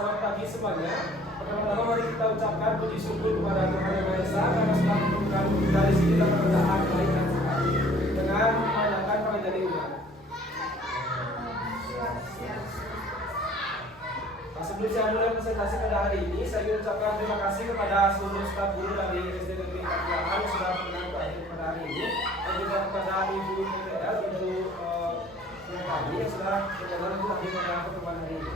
Selamat pagi semuanya. Pertama-tama mari kita ucapkan puji syukur kepada Tuhan Yang Maha Esa karena sudah menurunkan dari sini dan kemudahan baik dan sehat dengan mengadakan kami jadi umat. Sebelum saya mulai presentasi pada hari ini, saya ingin ucapkan terima kasih kepada seluruh staf guru dari SD Negeri Kapuahan yang sudah berkenan hadir pada hari ini, dan juga kepada Ibu PPL, Ibu kami yang sudah berkenan untuk hadir pada pertemuan hari ini.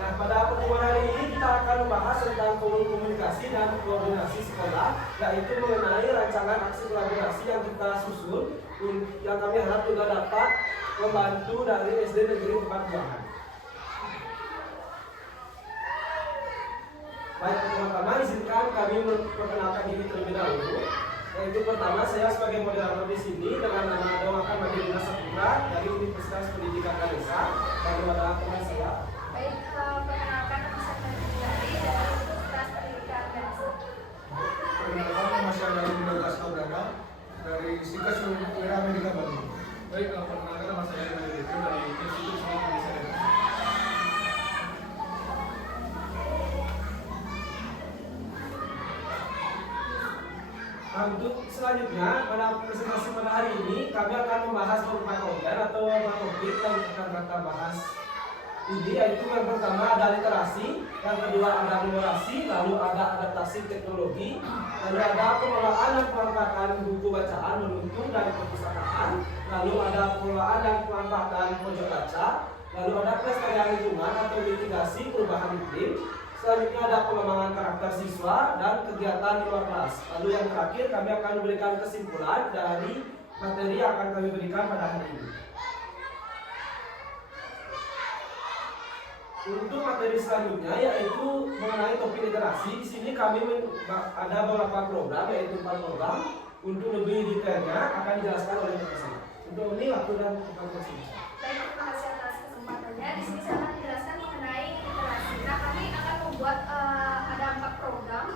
Nah, pada pertemuan hari ini kita akan membahas tentang komunikasi dan koordinasi sekolah, yaitu mengenai rancangan aksi kolaborasi yang kita susun, yang kami harap juga dapat membantu dari SD Negeri Kapuahan. Baik, pertama-tama izinkan kami memperkenalkan diri terlebih dahulu. Yaitu pertama, saya sebagai moderator di sini dengan nama Doakan Madinah Saputra dari Universitas Pendidikan Ganesha, dan adalah teman saya. Baik, perkenalkan nama saya dari Universitas Pendidikan Ganesha. Perkenalkan nama saya dari Universitas Aurora dari Sikas Wira Medika Bali. Baik, perkenalkan nama saya dari Institut Sekolah Indonesia. Nah, untuk selanjutnya pada presentasi pada hari ini kami akan membahas beberapa organ atau topik yang akan kita bahas ini, yaitu yang pertama ada literasi, yang kedua ada numerasi, lalu ada adaptasi teknologi, lalu ada pengelolaan dan pemanfaatan buku bacaan menuntun dari perpustakaan, lalu ada pengelolaan dan pemanfaatan pojok baca, lalu ada pelestarian lingkungan atau mitigasi perubahan iklim. Selanjutnya ada pengembangan karakter siswa dan kegiatan di luar kelas. Lalu yang terakhir kami akan memberikan kesimpulan dari materi yang akan kami berikan pada hari ini. Untuk materi selanjutnya yaitu mengenai topik literasi. Di sini kami ada beberapa program, yaitu 4 program. Untuk lebih detailnya akan dijelaskan oleh Profesor. Untuk ini waktu dan Profesor. Baik, terima kasih atas kesempatannya. Di sini saya akan menjelaskan mengenai literasi. Nah, kami akan membuat ada 4 program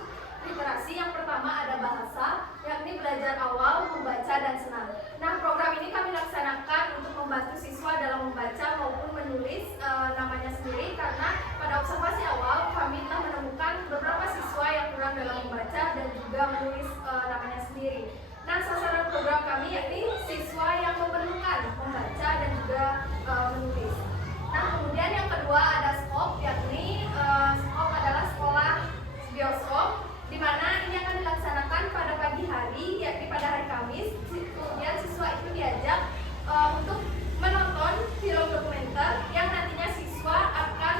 literasi. Yang pertama ada bahasa, yakni belajar awal, membaca dan senang. Nah, program ini kami laksanakan untuk membantu siswa dalam membaca maupun menulis namanya sendiri, karena pada observasi awal kami telah menemukan beberapa siswa yang kurang dalam membaca dan juga menulis namanya sendiri. Nah, sasaran program kami yakni siswa yang memerlukan membaca dan juga menulis. Nah, kemudian yang kedua ada skop, yakni skop adalah sekolah bioskop, di mana ini akan dilaksanakan pada pagi hari, yakni pada hari Kamis. Kemudian siswa itu diajak untuk menonton film dokumenter yang nantinya siswa akan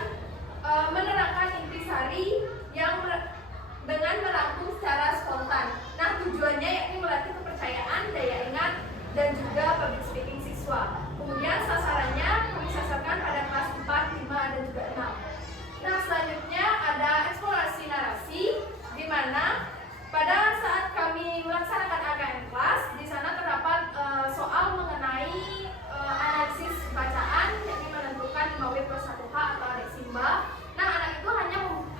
menerangkan intisari yang dengan merangkum secara spontan. Nah, tujuannya yakni melatih kepercayaan, daya ingat, dan juga public speaking siswa. Kemudian sasarannya kami sasarkan pada kelas 4, 5, dan juga 6. Nah, selanjutnya ada eksplorasi narasi, di mana pada saat kami melaksanakan AKM kelas, di sana terdapat soal mengenai analisis bacaan, yakni menentukan 5W+1H atau Adex Simba. Nah, anak itu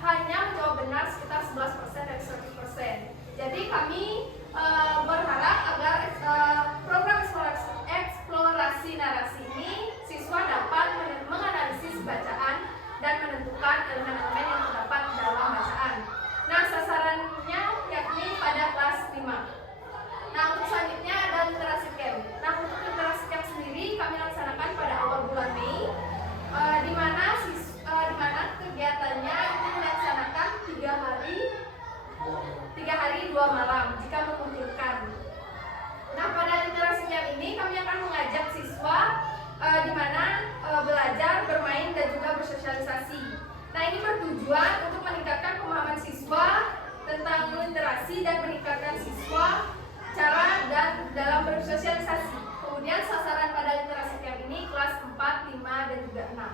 hanya menjawab benar sekitar 11% dari 100%. Jadi kami berharap agar program eksplorasi narasi ini siswa dapat menganalisis bacaan dan menentukan elemen-elemen yang terdapat dalam bacaan. Nah, sasarannya yakni pada kelas 5. Nah, untuk selanjutnya ada literasi camp. Nah, untuk literasi camp sendiri kami laksanakan pada awal bulan Mei, di mana kegiatannya itu dilaksanakan 3 hari 2 malam jika memungkinkan. Nah, pada literasi camp ini kami akan mengajak siswa di mana belajar, bermain, dan juga bersosialisasi. Nah, ini bertujuan untuk meningkatkan pemahaman siswa tentang literasi dan meningkatkan siswa cara dan dalam bersosialisasi. Kemudian sasaran pada literasi camp ini kelas 4, 5, dan juga 6.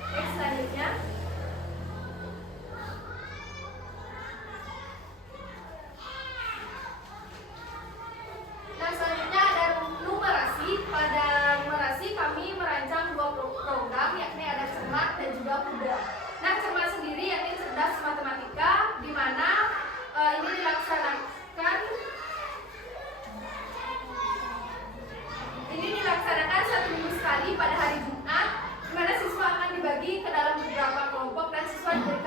Oke, selanjutnya ada numerasi. Pada numerasi kami merancang 2 program, yakni ada cermat dan juga kuda. Nah, cermat sendiri yakni cerdas matematika, di mana ini dilaksanakan satu minggu sekali pada hari Jumat, di mana siswa akan dibagi ke dalam beberapa kelompok dan siswa diberikan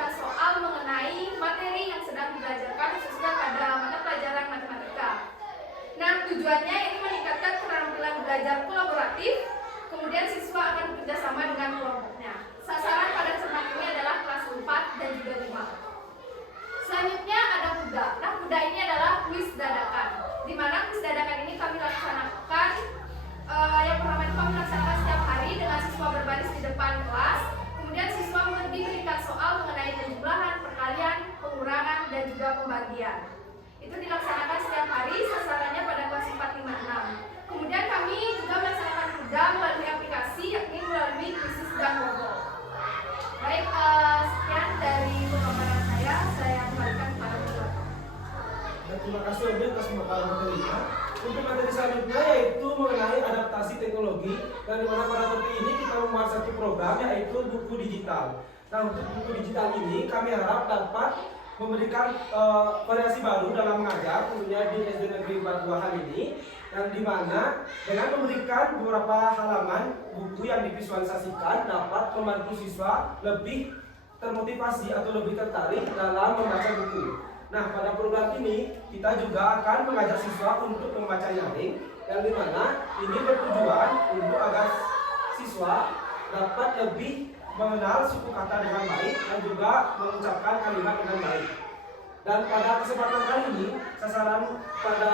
Tujuannya ini meningkatkan keterampilan belajar kolaboratif, kemudian siswa akan bekerja sama dengan kelompoknya. Sasaran pada kesempatan ini adalah kelas 4 dan juga 5. Selanjutnya ada kuda. Nah, kuda ini adalah kuis dadakan. Di mana kuis dadakan ini kami laksanakan yang pertama itu kami laksanakan setiap hari dengan siswa berbaris di depan kelas. Kemudian siswa diberikan soal mengenai penjumlahan, perkalian, pengurangan, dan juga pembagian. Itu dilaksanakan setiap hari, sasarannya pada kelas 4, 5, 6. Kemudian kami juga melaksanakan kuda melalui aplikasi, yakni melalui Quizzes dan Wobble. Baik, sekian dari pemaparan saya kembalikan kepada moderator. Dan terima kasih Obi atas pemaparan materinya. Untuk materi selanjutnya yaitu mengenai adaptasi teknologi, dan di mana pada topik ini kita membuat satu program yaitu buku digital. Nah, untuk buku digital ini kami harap dapat memberikan variasi baru dalam mengajar, tentunya di SD Negeri 42 hal ini, yang dimana dengan memberikan beberapa halaman buku yang divisualisasikan dapat membantu siswa lebih termotivasi atau lebih tertarik dalam membaca buku. Nah, pada program ini kita juga akan mengajak siswa untuk membaca nyaring, yang dimana ini bertujuan untuk agar siswa dapat lebih mengenal suku kata dengan baik dan juga mengucapkan kalimat dengan baik. Dan pada kesempatan kali ini, sasaran pada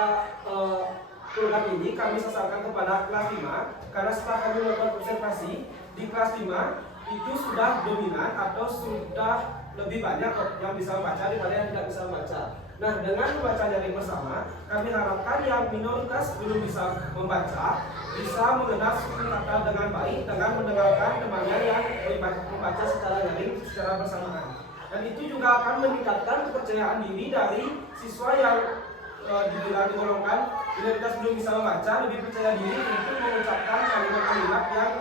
program ini kami sasarkan kepada kelas 5, karena setelah kami melakukan observasi di kelas 5 itu sudah dominan atau sudah lebih banyak yang bisa membaca daripada yang tidak bisa membaca. Nah, dengan membaca nyaring bersama, kami harapkan yang minoritas belum bisa membaca bisa mengenal suku kata dengan baik dengan mendengarkan temannya yang membaca secara nyaring secara bersamaan. Dan itu juga akan meningkatkan kepercayaan diri dari siswa yang digolongkan minoritas belum bisa membaca, lebih percaya diri untuk mengucapkan kalimat-kalimat yang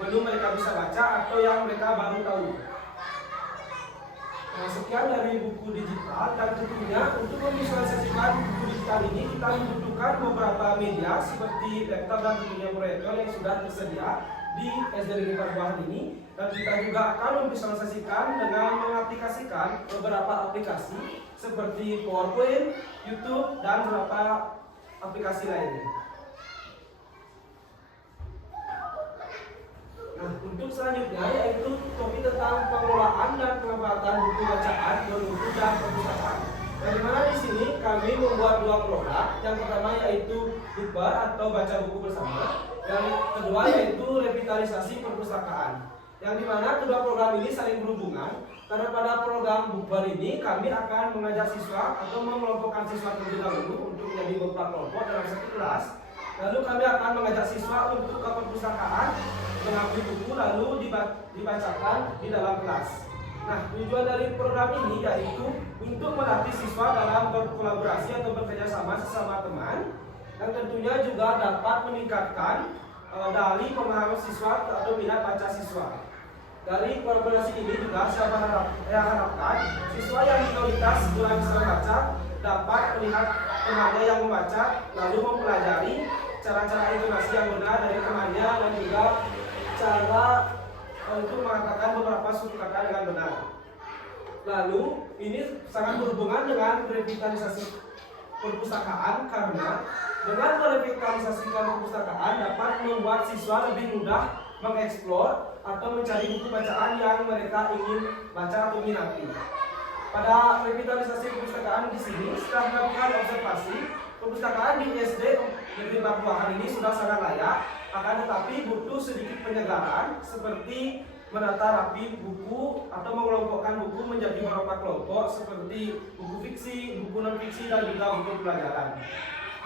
belum mereka bisa baca atau yang mereka baru tahu. Nah, sekian dari buku digital, dan tentunya untuk memvisualisasikan buku digital ini kita membutuhkan beberapa media seperti laptop dan tentunya proyektor yang sudah tersedia di SD Negeri 42 ini, dan kita juga akan memvisualisasikan dengan mengaplikasikan beberapa aplikasi seperti PowerPoint, YouTube, dan beberapa aplikasi lainnya. Nah, untuk selanjutnya yaitu topik tentang pengelolaan dan pemanfaatan buku bacaan, berbuku dan perpustakaan. Dari mana di sini kami membuat dua program. Yang pertama yaitu Bukber atau baca buku bersama. Yang kedua yaitu revitalisasi perpustakaan. Yang dimana kedua program ini saling berhubungan. Karena pada program Bukber ini kami akan mengajak siswa atau mengelompokkan siswa terlebih dahulu untuk menjadi beberapa kelompok dalam satu kelas. Lalu kami akan mengajak siswa untuk ke perpustakaan, mengambil buku lalu dibacakan di dalam kelas. Nah, tujuan dari program ini yaitu untuk melatih siswa dalam berkolaborasi atau bekerja sama sesama teman, dan tentunya juga dapat meningkatkan dari pemahaman siswa atau minat baca siswa. Dari kolaborasi ini juga saya harapkan siswa yang minoritas kurang bisa membaca dapat melihat temannya yang membaca lalu mempelajari cara-cara intonasi yang benar dari temannya dan juga cara untuk mengatakan beberapa suku kata dengan benar. Lalu ini sangat berhubungan dengan revitalisasi perpustakaan, karena dengan merevitalisasikan perpustakaan dapat membuat siswa lebih mudah mengeksplor atau mencari buku bacaan yang mereka ingin baca atau minati. Pada revitalisasi perpustakaan di sini, setelah melakukan observasi, perpustakaan di SD Negeri 42 ini sudah sangat layak, akan tetapi butuh sedikit penyegaran seperti menata rapi buku atau mengelompokkan buku menjadi beberapa kelompok seperti buku fiksi, buku non fiksi, dan juga buku pelajaran.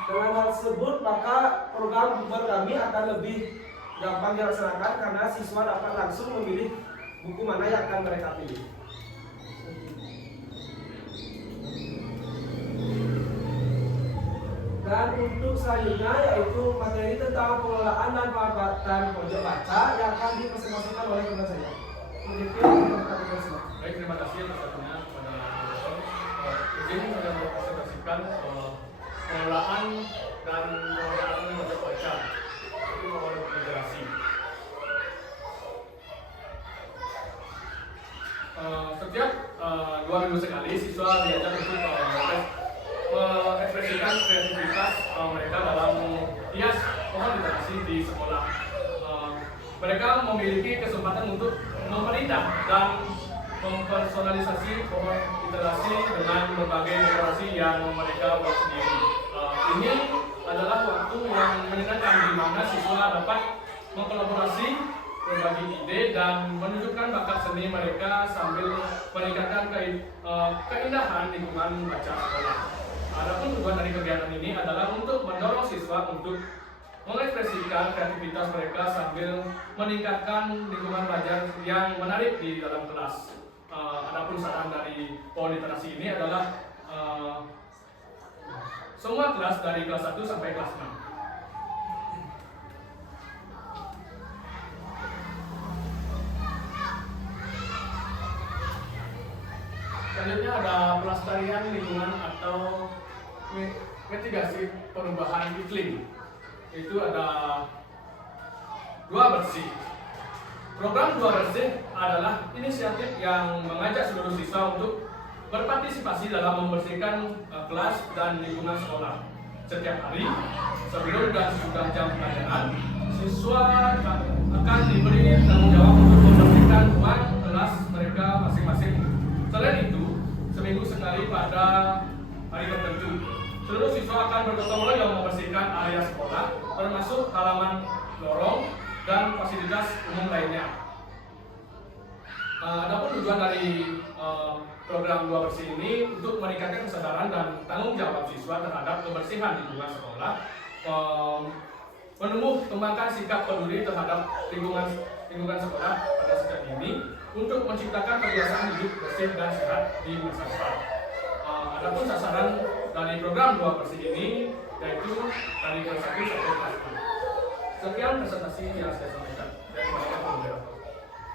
Dengan hal tersebut, maka program Bukber kami akan lebih gampang dilaksanakan karena siswa dapat langsung memilih buku mana yang akan mereka pilih. Dan untuk selanjutnya yaitu materi tentang pengelolaan dan pemanfaatan pojok baca yang akan dipresentasikan oleh teman saya. Baik, terima kasih atas waktunya kepada Profesor. Izin saya mempresentasikan pengelolaan dan pengelolaan pojok baca itu melalui federasi. Setiap 2 minggu sekali siswa diajak untuk mengekspresikan kreativitas mereka dalam hias pohon literasi di sekolah. Mereka memiliki kesempatan untuk memerintah dan mempersonalisasi pohon literasi dengan berbagai dekorasi yang mereka buat sendiri. Ini adalah waktu yang menyenangkan di mana siswa dapat mengkolaborasi, berbagi ide, dan menunjukkan bakat seni mereka sambil meningkatkan keindahan lingkungan baca sekolah. Adapun tujuan dari kegiatan ini adalah untuk mendorong siswa untuk mengekspresikan kreativitas mereka sambil meningkatkan lingkungan belajar yang menarik di dalam kelas. Adapun saran dari pohon literasi ini adalah semua kelas dari kelas 1 sampai kelas 6. Selanjutnya ada pelestarian lingkungan atau mitigasi perubahan iklim. Itu ada 2 bersih. Program 2 bersih adalah inisiatif yang mengajak seluruh siswa untuk berpartisipasi dalam membersihkan kelas dan lingkungan sekolah. Setiap hari, sebelum dan sesudah jam pelajaran, siswa akan diberi tanggung jawab untuk membersihkan ruang kelas mereka masing-masing. Selain itu, seminggu sekali pada hari tertentu, seluruh siswa akan bergotong royong membersihkan area sekolah, termasuk halaman, lorong, dan fasilitas umum lainnya. Adapun tujuan dari program 2 bersih ini untuk meningkatkan kesadaran dan tanggung jawab siswa terhadap kebersihan lingkungan sekolah, menumbuh kembangkan sikap peduli terhadap lingkungan sekolah pada sejak dini, untuk menciptakan kebiasaan hidup bersih dan sehat di masa depan. Adapun sasaran dari program 2 bersih ini yaitu dari kelas 1 sampai kelas 6. Sekian presentasi yang saya sampaikan. Dan kepada moderator.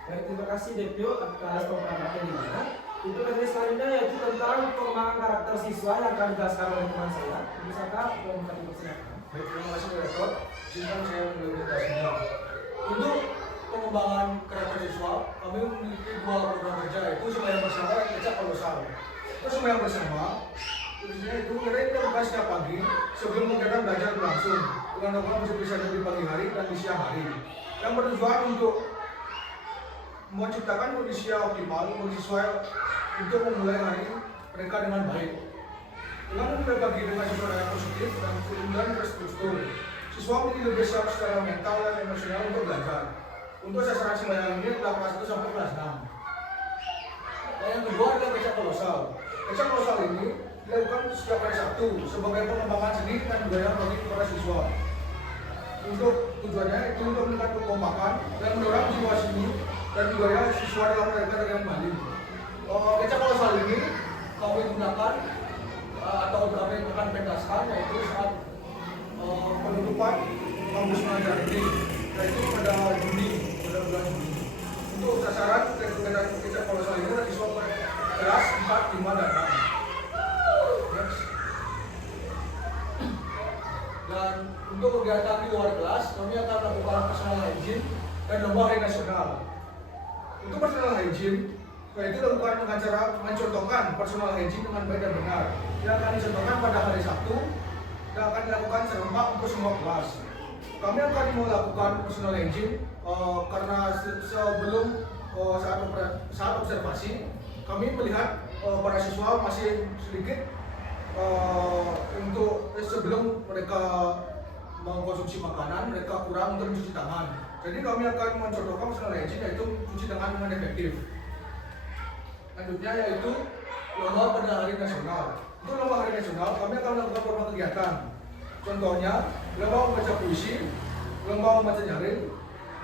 Baik, terima kasih Depio atas pemaparannya. Itu materi selanjutnya yaitu tentang pengembangan karakter siswa yang akan dijelaskan oleh teman saya. Bisakah Bapak dipersilakan? Baik, terima kasih Direktur. Izinkan saya menjelaskannya. Untuk pengembangan karakter siswa, kami memiliki 2 program kerja, yaitu sembahyang bersama dan kerja kolosal. Itu sembahyang bersama, tulisnya itu kita lakukan setiap pagi sebelum kegiatan belajar berlangsung dengan melakukan bersih-bersih di pagi hari dan di siang hari, yang bertujuan untuk menciptakan kondisi yang optimal bagi siswa untuk memulai hari mereka dengan baik. Dengan berbagi dengan siswa yang positif dan terstruktur, siswa menjadi lebih siap secara mental dan emosional untuk belajar. Untuk sasaran sembahyang ini adalah kelas 1 sampai kelas 6. Dan yang kedua adalah baca kolosal. Baca kolosal ini dilakukan setiap hari Sabtu sebagai pengembangan seni dan budaya bagi para siswa. Untuk tujuannya itu untuk meningkatkan kekompakan dan mendorong jiwa seni dan budaya siswa dalam mereka dengan baik. Baca kolosal ini kami gunakan atau kami akan pentaskan yaitu saat penutupan kampus mengajar ini, yaitu pada Juni, pada bulan Juni. Untuk sasaran kegiatan kita kolosal ini adalah siswa kelas 4, 5, dan 6. Next. Dan untuk kegiatan di luar kelas, kami akan melakukan personal hygiene dan lomba hari nasional. Untuk personal hygiene, yaitu dilakukan dengan cara mencontohkan personal hygiene dengan baik dan benar. Yang akan dicontohkan pada hari Sabtu dan akan dilakukan serempak untuk semua kelas. Kami akan melakukan personal hygiene karena sebelum saat observasi kami melihat para siswa masih sedikit untuk sebelum mereka mengkonsumsi makanan mereka kurang untuk mencuci tangan. Jadi kami akan mencontohkan personal hygiene yaitu cuci tangan dengan efektif. Selanjutnya yaitu lomba pada hari nasional. Untuk lomba hari nasional kami akan melakukan beberapa kegiatan. Contohnya lomba membaca puisi, lomba membaca nyaring,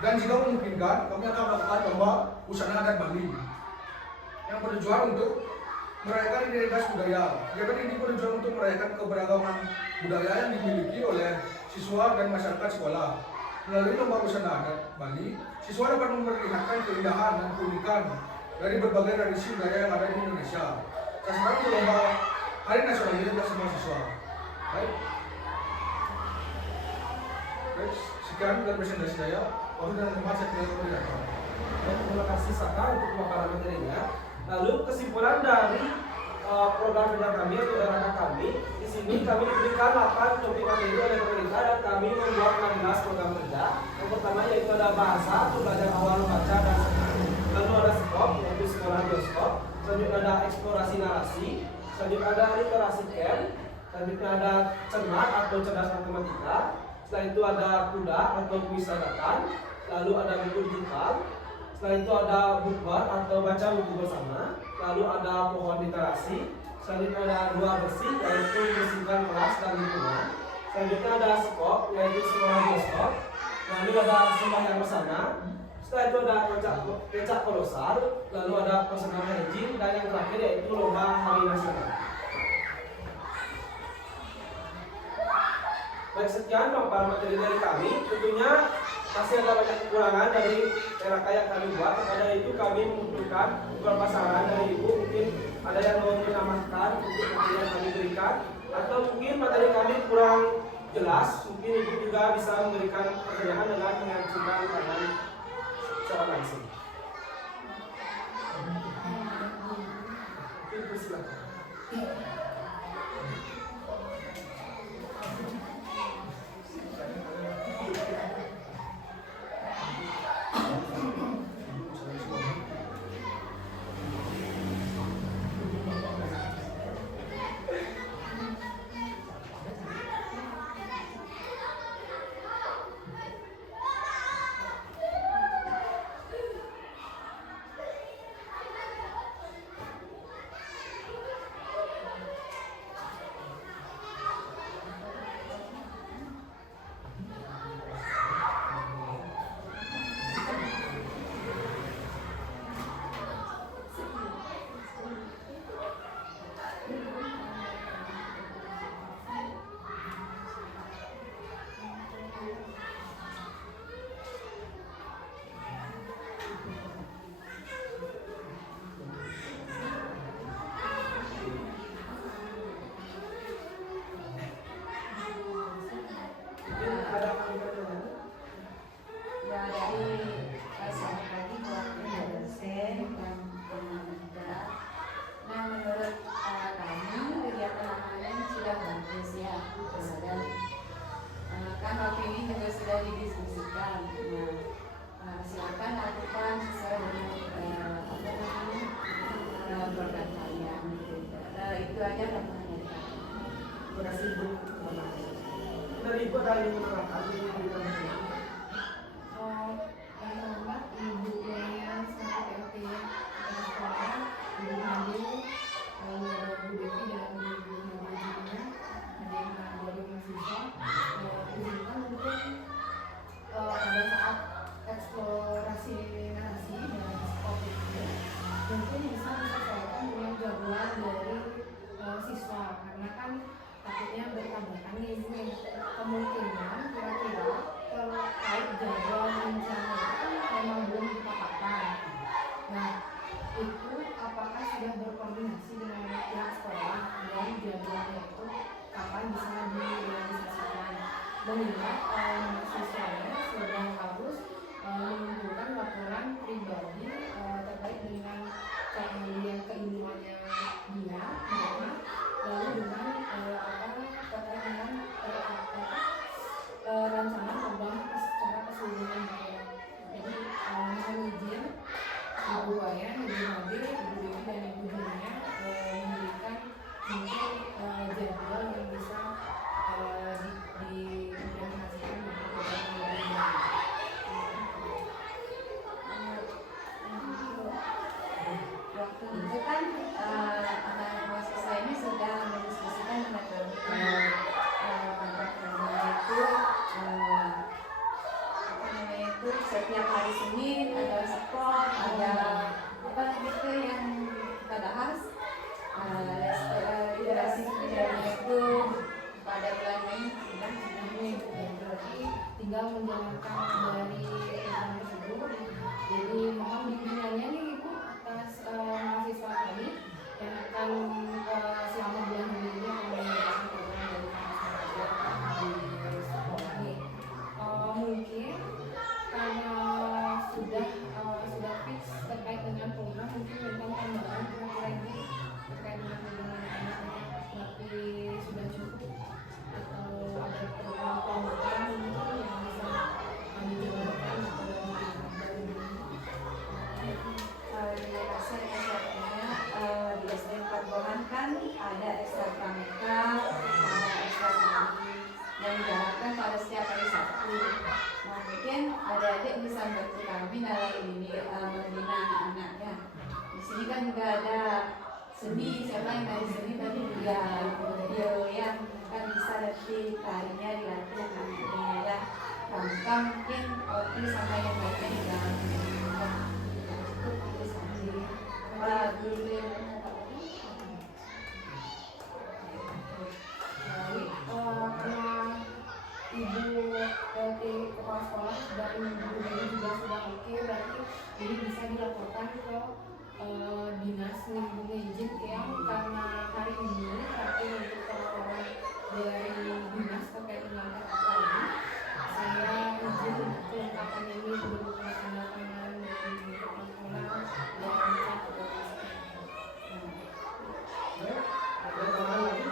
dan jika memungkinkan kami akan melakukan lomba busana adat Bali yang bertujuan untuk merayakan identitas budaya. Kegiatan ini bertujuan untuk merayakan keberagaman budaya yang dimiliki oleh siswa dan masyarakat sekolah. Melalui lomba busana adat Bali, siswa dapat memperlihatkan keindahan dan keunikan dari berbagai tradisi budaya yang ada di Indonesia. Sasaran untuk lomba hari nasional ini adalah semua siswa. Baik. Sekian dari presentasi saya. Waktu dan tempat saya tidak Terima kasih Saka untuk pemaparan materinya. Lalu kesimpulan dari program kerja kami atau RK kami. Di sini kami diberikan 8 topik materi oleh pemerintah dan kami membuat 16 program kerja. Yang pertama yaitu ada bahasa atau belajar awal membaca dan sekarang. Lalu ada skop yaitu sekolah bioskop. Selanjutnya ada eksplorasi narasi. Selanjutnya ada literasi camp. Selanjutnya ada cermat atau cerdas matematika. Setelah itu ada kuda atau kewisata. Lalu ada buku digital. Setelah itu ada bookbar atau baca buku bersama. Lalu ada pohon literasi. Selanjutnya ada dua bersih yaitu membersihkan kelas dan lingkungan. Selanjutnya ada skop yaitu sekolah bioskop. Lalu ada sembahyang bersama. Setelah itu ada kecap kolosal. Lalu ada personal hygiene dan yang terakhir yaitu lomba hari nasional. Baik, sekian paparan materi dari kami. Tentunya masih ada banyak kekurangan dari RK yang kami buat. Pada itu kami membutuhkan beberapa saran dari ibu. Mungkin ada yang mau menambahkan untuk materi yang kami berikan, atau mungkin materi kami kurang jelas. Mungkin ibu juga bisa memberikan pertanyaan dengan mengajukan tangan secara langsung. Ibu silakan. Ya dari saya tadi buat dosen dan juga. Nah menurut kami kegiatan anak-anak ini sudah bagus ya. Dan kan waktu ini juga sudah didiskusikan. Nah silakan lakukan sesuai dengan program kalian. Itu aja tambahan dari kami. Terima kasih ibu. Dari ibu ada yang menambahkan? Yang terhormat Ibu Yayan selaku PLT Kepala Sekolah, Ibu Made, lalu ada Bu Devi dan Ibu Made juga, ada yang dari mahasiswa. Izinkan mungkin pada saat eksplorasi narasi dan skop itu mungkin bisa disesuaikan dengan jadwal dari siswa, karena kan takutnya bertabrakan nih Bu. Kemungkinan kira-kira terkait jadwal rencana itu kan memang belum ditetapkan. Nah, itu apakah sudah berkoordinasi dengan pihak sekolah dan jadwalnya itu kapan bisa direalisasikan? Mengingat mahasiswanya sudah harus mengumpulkan laporan pribadi terkait dengan keahlian keilmuannya dia, lalu dengan terkait dengan rencana program secara keseluruhan gitu. Jadi mohon izin Ibu Wayan, Ibu Made, Ibu Dewi dan Ibu Julia memberikan mungkin jadwal yang bisa diimplementasikan dengan program ini. Waktu itu kan anak-anak mahasiswa ini sudah mendiskusikan tentang kontrak kerja itu apa namanya itu setiap hari Senin ada sekolah, ada apa gitu yang kita bahas literasi kerjanya itu pada bulan Mei sudah Berarti tinggal menjalankan dari program tersebut. Jadi mohon bimbingannya nih Ibu atas mahasiswa kami yang akan selama bulan Mei ini akan menjalankan program dari mahasiswa di sekolah ini. Mungkin karena sudah fix terkait dengan program, mungkin memang tambahan kira-kira ini terkait dengan program yang bisa bantu kami dalam ini membina anak-anak ya. Di sini kan juga ada seni, siapa yang dari seni tadi juga video yang kan bisa nanti tarinya dilatih anak-anaknya ya. Pramuka mungkin Oki sama yang lainnya juga itu sambil guru yang karena ibu PLT kepala sekolah dan ibu guru juga sudah oke, berarti ini bisa dilaporkan ke dinas lingkungan izin yang karena hari ini tapi untuk pelaporan dari dinas terkait dengan PLT ini saya izin kelengkapan ini berupa tanda tangan dari kepala sekolah dan cat Ada tambahan lagi?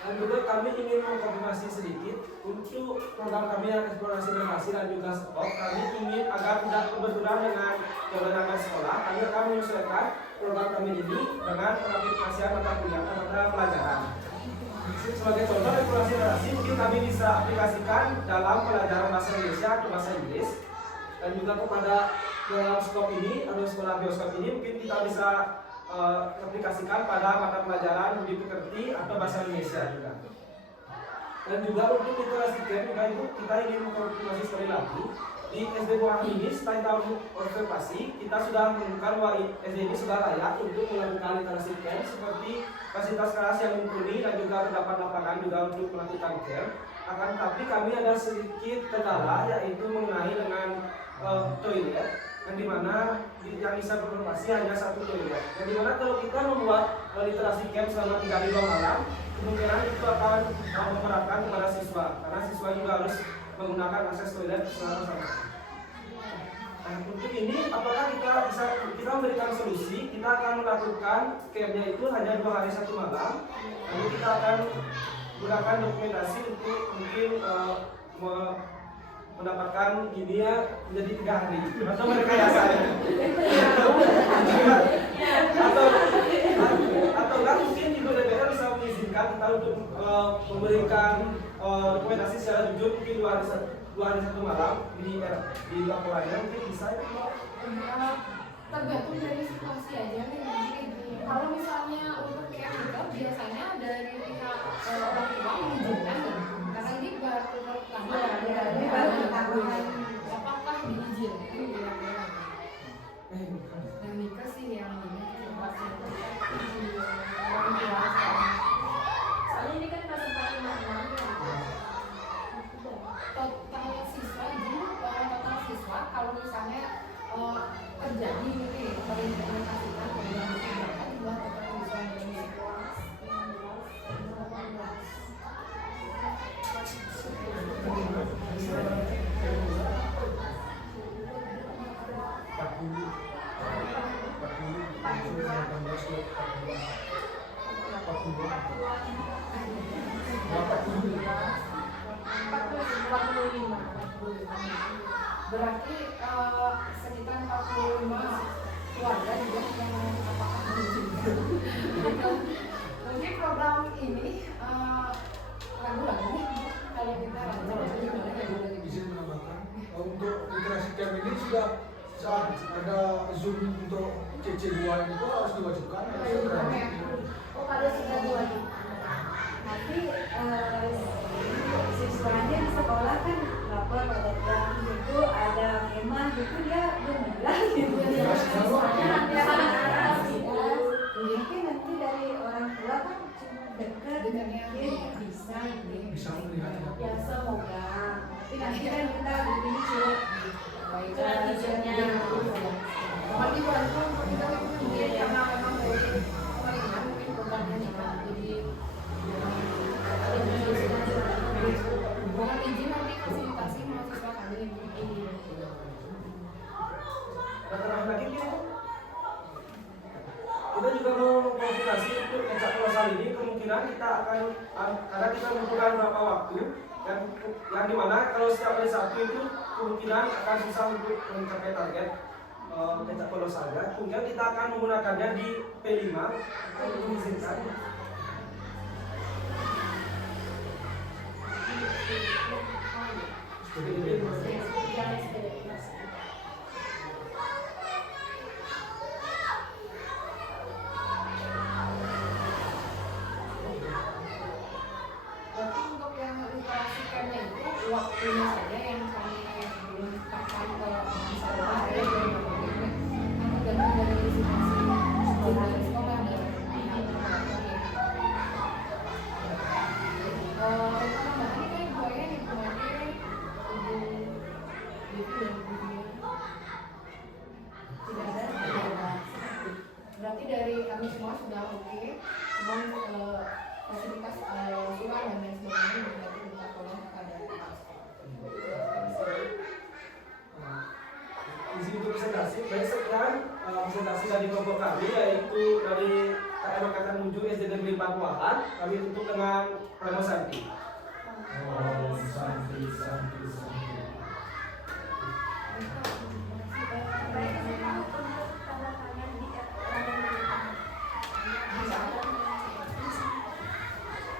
Dan juga kami ingin mengkonfirmasi sedikit untuk program kami yang eksplorasi inovasi dan juga stok. Kami ingin agar tidak berbenturan dengan kewenangan sekolah. Kami akan menyesuaikan program kami ini dengan pengaplikasian mata kuliah atau mata pelajaran. Sebagai contoh eksplorasi inovasi mungkin kami bisa aplikasikan dalam pelajaran bahasa Indonesia atau bahasa Inggris, dan juga kepada dalam skop ini atau sekolah bioskop ini mungkin kita bisa aplikasikan pada mata pelajaran budi pekerti atau bahasa Indonesia juga. Dan juga untuk literasi camp juga itu kita ingin mengkonfirmasi sekali lagi di SD Buah ini setelah kita observasi kita sudah menemukan bahwa SD ini sudah layak untuk melakukan literasi camp seperti fasilitas kelas yang mumpuni dan juga terdapat lapangan juga untuk melakukan camp. Akan tapi kami ada sedikit kendala yaitu mengenai dengan toilet, yang dimana yang bisa beroperasi hanya satu toilet. Yang dimana kalau kita membuat literasi camp selama 3 hari 2 malam, kemungkinan itu akan memberatkan kepada siswa, karena siswa juga harus menggunakan akses toilet bersama-sama. Nah, untuk ini apakah kita memberikan solusi? Kita akan melakukan campnya itu hanya 2 hari 1 malam. Lalu kita akan gunakan dokumentasi untuk mungkin mendapatkan ini ya menjadi 3 hari atau merekayasanya atau enggak mungkin juga DPR bisa mengizinkan kita untuk memberikan dokumentasi secara jujur mungkin 2 hari 1 malam di laporannya mungkin bisa ya. Tergantung dari situasi aja nih. Kalau misalnya untuk camp itu biasanya dari pihak orang tua mengizinkan nih, karena ini baru tambahan apakah diizinkan dan nikah sih yang ini pasti orang tua Soalnya ini kan kelas 4 5 total siswa kalau misalnya terjadi ini terimplementasikan program kebijakan jumlah total siswa Indonesia. Berarti sekitar 45 keluarga juga yang apakah diizinkan. Mungkin program ini ragu-ragu kalau kita Izin menambahkan untuk literasi camp ini sudah saat ada Zoom untuk CC2 itu harus diwajibkan. Oh, kalau sudah diwajibkan. Nanti siswanya di sekolah kan lapor pada jam itu ada kemah itu dia belum bilang gitu. Mungkin nanti dari orang tua kan cuma dekat mungkin bisa melihat. Ya semoga. Tapi nanti kan kita bikin surat izinnya. Mohon dibantu kita mungkin karena memang dari pemerintah mungkin programnya nikah jadi mohon izin nanti fasilitasi mahasiswa kami yang begini. Terakhir lagi kita juga mau konfirmasi untuk kecap kolosal ini kemungkinan kita akan karena kita membutuhkan beberapa waktu yang dimana kalau setiap hari Sabtu itu kemungkinan akan susah untuk mencapai target kecap kolosalnya. Kemudian kita akan menggunakannya di P5 untuk mengizinkan. yang dari Mas. Tapi untuk yang literasikannya itu waktunya saja yang kami belum tekan ke misalnya hari dan tergantung dari situasi dari sekolah dan tambahan kan buaya nih kemarin ibu Devi dan ibu Dia tidak ada. Berarti dari kami semua sudah oke, cuman fasilitas surat dan lain sebagainya berarti minta tolong kepada kepala sekolah. Izin untuk presentasi. Baik, sekian presentasi dari kelompok kami, yaitu dari KM Angkatan Menuju SD Negeri Pakuahan. Kami tutup dengan Pranosanti. Oh, santi, santi, santi.